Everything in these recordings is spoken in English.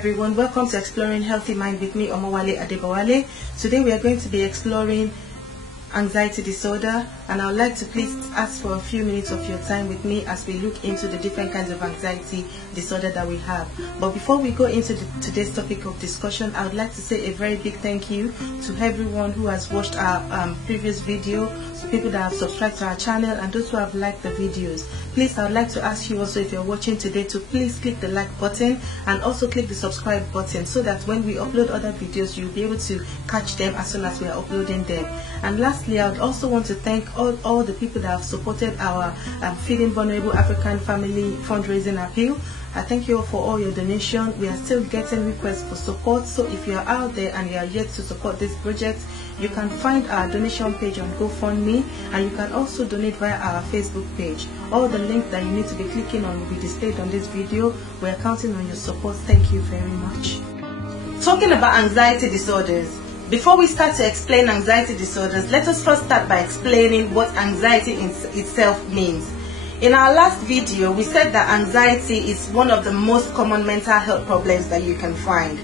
everyone, welcome to Exploring Healthy Mind with me, Omowale Adebowale. Today we are going to be exploring anxiety disorder, and I would like to please ask for a few minutes of your time with me as we look into the different kinds of anxiety disorder that we have. But before we go into today's topic of discussion, I would like to say a very big thank you to everyone who has watched our previous video, people that have subscribed to our channel, and those who have liked the videos. Please, I would like to ask you also, if you're watching today, to please click the like button and also click the subscribe button, so that when we upload other videos, you'll be able to catch them as soon as we are uploading them. And lastly, I would also want to thank all the people that have supported our Feeding Vulnerable African Family fundraising appeal. I thank you all for all your donation. We are still getting requests for support, so if you are out there and you are yet to support this project, you can find our donation page on GoFundMe, and you can also donate via our Facebook page. All the links that you need to be clicking on will be displayed on this video. We are counting on your support. Thank you very much. Talking about anxiety disorders. Before we start to explain anxiety disorders, let us first start by explaining what anxiety itself means. In our last video, we said that anxiety is one of the most common mental health problems that you can find.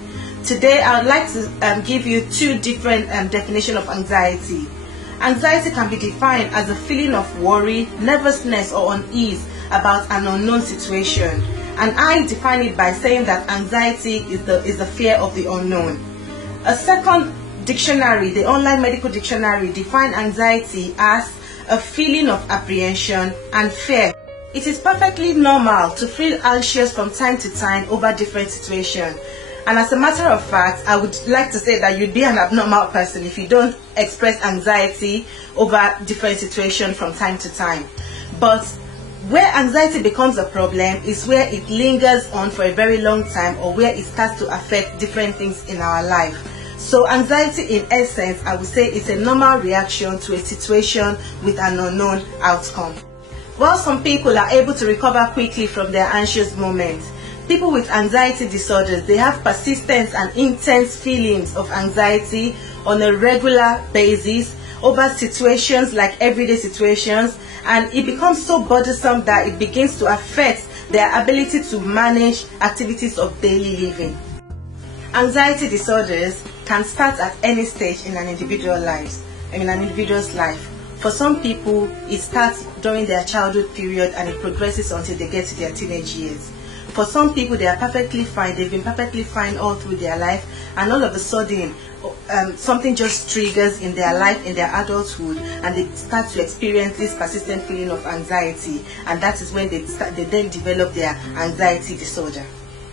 Today, I would like to give you two different definitions of anxiety. Anxiety can be defined as a feeling of worry, nervousness, or unease about an unknown situation. And I define it by saying that anxiety is the fear of the unknown. A second dictionary, the online medical dictionary, defines anxiety as a feeling of apprehension and fear. It is perfectly normal to feel anxious from time to time over different situations. And as a matter of fact, I would like to say that you'd be an abnormal person if you don't express anxiety over different situations from time to time. But where anxiety becomes a problem is where it lingers on for a very long time, or where it starts to affect different things in our life. So anxiety, in essence, I would say, is a normal reaction to a situation with an unknown outcome. While some people are able to recover quickly from their anxious moments, people with anxiety disorders, they have persistent and intense feelings of anxiety on a regular basis over situations like everyday situations, and it becomes so bothersome that it begins to affect their ability to manage activities of daily living. Anxiety disorders can start at any stage in an individual's life. For some people, it starts during their childhood period and it progresses until they get to their teenage years. For some people, they are perfectly fine. They've been perfectly fine all through their life, and all of a sudden, something just triggers in their life, in their adulthood, and they start to experience this persistent feeling of anxiety, and that is when they then develop their anxiety disorder.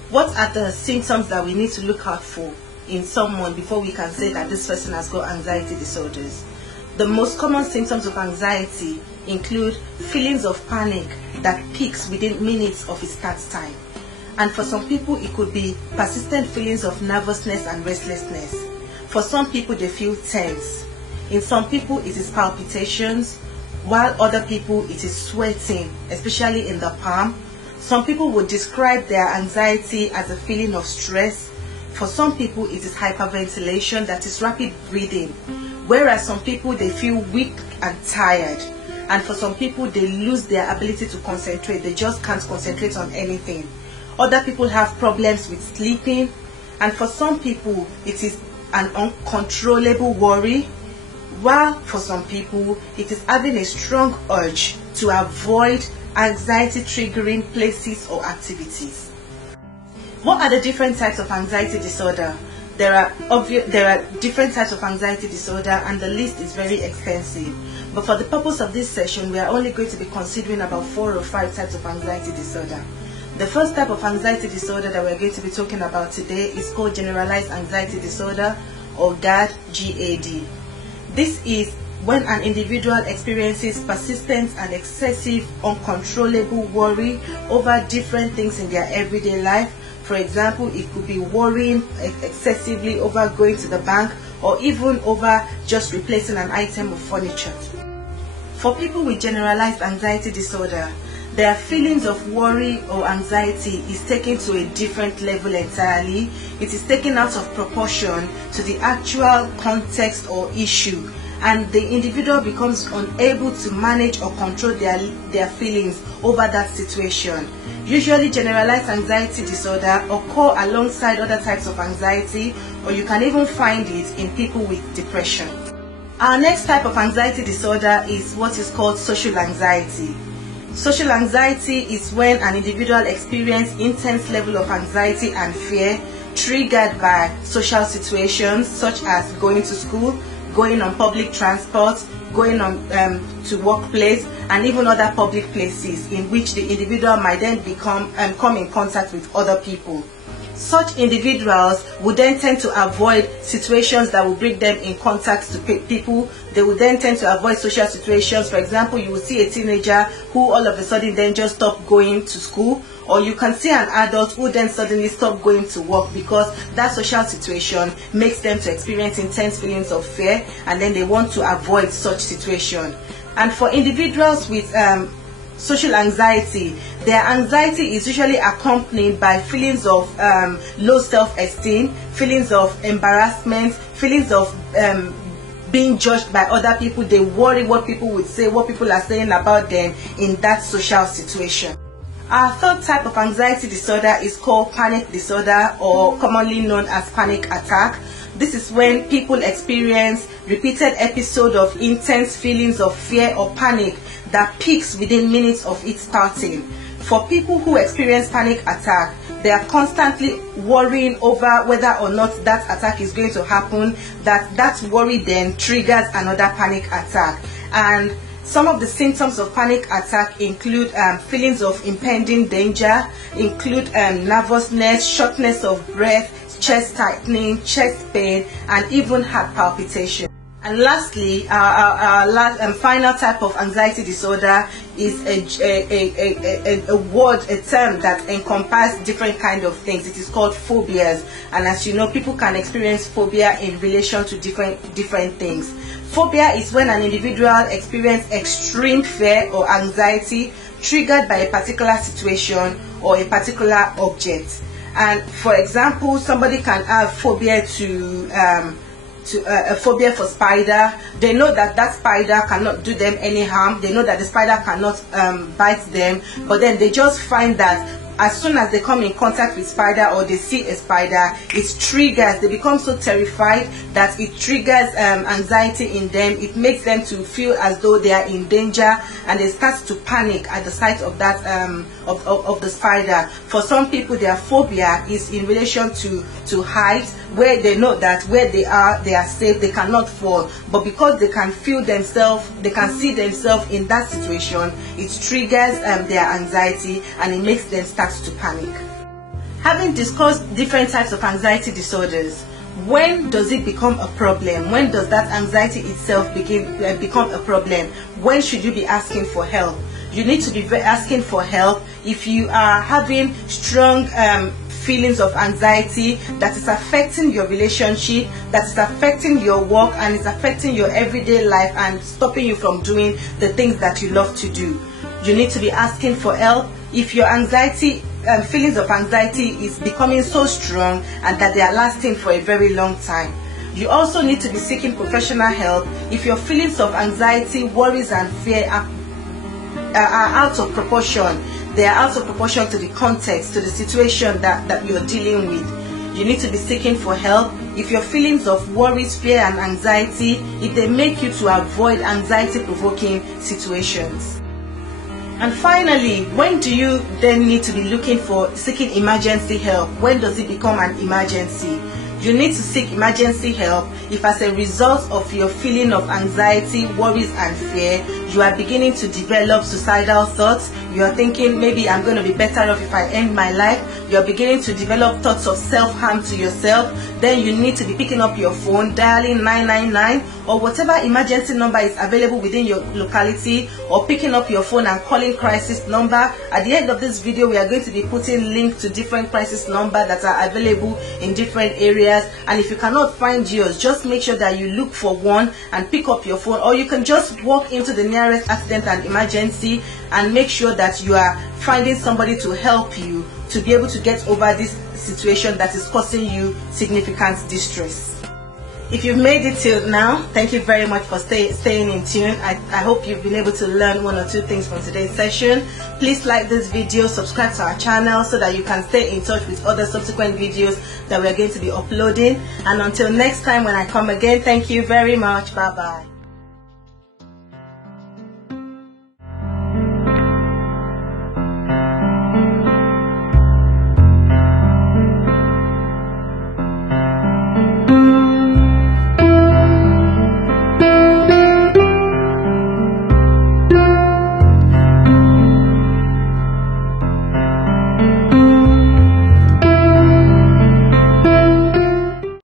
What are the symptoms that we need to look out for in someone before we can say that this person has got anxiety disorders? The most common symptoms of anxiety include feelings of panic that peaks within minutes of its start time. And for some people, it could be persistent feelings of nervousness and restlessness. For some people, they feel tense. In some people, it is palpitations, while other people, it is sweating, especially in the palm. Some people would describe their anxiety as a feeling of stress. For some people, it is hyperventilation, that is rapid breathing. Whereas some people, they feel weak and tired. And for some people, they lose their ability to concentrate. They just can't concentrate on anything. Other people have problems with sleeping. And for some people, it is an uncontrollable worry. While for some people, it is having a strong urge to avoid anxiety triggering places or activities. What are the different types of anxiety disorder? There are different types of anxiety disorder, and the list is very extensive. But for the purpose of this session, we are only going to be considering about 4 or 5 types of anxiety disorder. The first type of anxiety disorder that we're going to be talking about today is called Generalized Anxiety Disorder, or GAD. This is when an individual experiences persistent and excessive uncontrollable worry over different things in their everyday life. For example, it could be worrying excessively over going to the bank, or even over just replacing an item of furniture. For people with generalized anxiety disorder, their feelings of worry or anxiety is taken to a different level entirely. It is taken out of proportion to the actual context or issue, and the individual becomes unable to manage or control their feelings over that situation. Usually generalized anxiety disorder occur alongside other types of anxiety, or you can even find it in people with depression. Our next type of anxiety disorder is what is called social anxiety. Social anxiety is when an individual experiences intense level of anxiety and fear triggered by social situations such as going to school, going on public transport, going on to workplace, and even other public places in which the individual might then come in contact with other people. Such individuals would then tend to avoid situations that will bring them in contact to people. They would then tend to avoid social situations. For example, you will see a teenager who all of a sudden then just stop going to school, or you can see an adult who then suddenly stop going to work because that social situation makes them to experience intense feelings of fear, and then they want to avoid such situation. And for individuals with social anxiety, their anxiety is usually accompanied by feelings of low self-esteem, feelings of embarrassment, feelings of being judged by other people. They worry what people would say, what people are saying about them in that social situation. Our third type of anxiety disorder is called panic disorder, or commonly known as panic attack. This is when people experience repeated episodes of intense feelings of fear or panic that peaks within minutes of it starting. For people who experience panic attack, they are constantly worrying over whether or not that attack is going to happen. That worry then triggers another panic attack. And some of the symptoms of panic attack include feelings of impending danger, include nervousness, shortness of breath, chest tightening, chest pain, and even heart palpitation. And lastly, our last and final type of anxiety disorder is a term that encompasses different kind of things. It is called phobias, and as you know, people can experience phobia in relation to different things. Phobia is when an individual experiences extreme fear or anxiety triggered by a particular situation or a particular object. And for example, somebody can have phobia a phobia for spider. They know that spider cannot do them any harm. They know that the spider cannot bite them, but then they just find that as soon as they come in contact with spider or they see a spider, it triggers, they become so terrified that it triggers anxiety in them. It makes them to feel as though they are in danger, and they start to panic at the sight of that of the spider. For some people, their phobia is in relation to height, where they know that where they are safe, they cannot fall, but because they can feel themselves, they can see themselves in that situation, it triggers their anxiety, and it makes them start to panic. Having discussed different types of anxiety disorders, when does it become a problem? When does that anxiety itself become a problem? When should you be asking for help? You need to be asking for help if you are having strong feelings of anxiety that is affecting your relationship, that is affecting your work, and is affecting your everyday life and stopping you from doing the things that you love to do. You need to be asking for help if your feelings of anxiety is becoming so strong and that they are lasting for a very long time. You also need to be seeking professional help if your feelings of anxiety, worries, and fear are out of proportion. They are out of proportion to the context, to the situation that you're dealing with. You need to be seeking for help if your feelings of worries, fear, and anxiety, if they make you to avoid anxiety-provoking situations. And finally, when do you then need to be seeking emergency help? When does it become an emergency? You need to seek emergency help if, as a result of your feeling of anxiety, worries, and fear, you are beginning to develop suicidal thoughts. You are thinking, maybe I'm going to be better off if I end my life. You are beginning to develop thoughts of self-harm to yourself. Then you need to be picking up your phone, dialing 999 or whatever emergency number is available within your locality, or picking up your phone and calling crisis number. At the end of this video, we are going to be putting links to different crisis numbers that are available in different areas. And if you cannot find yours, just make sure that you look for one and pick up your phone, or you can just walk into the nearest accident and emergency and make sure that you are finding somebody to help you to be able to get over this situation that is causing you significant distress. if you've made it till now, thank you very much for staying in tune. I hope you've been able to learn one or two things from today's session. Please like this video, subscribe to our channel so that you can stay in touch with other subsequent videos that we're going to be uploading. And until next time when I come again, thank you very much. Bye bye.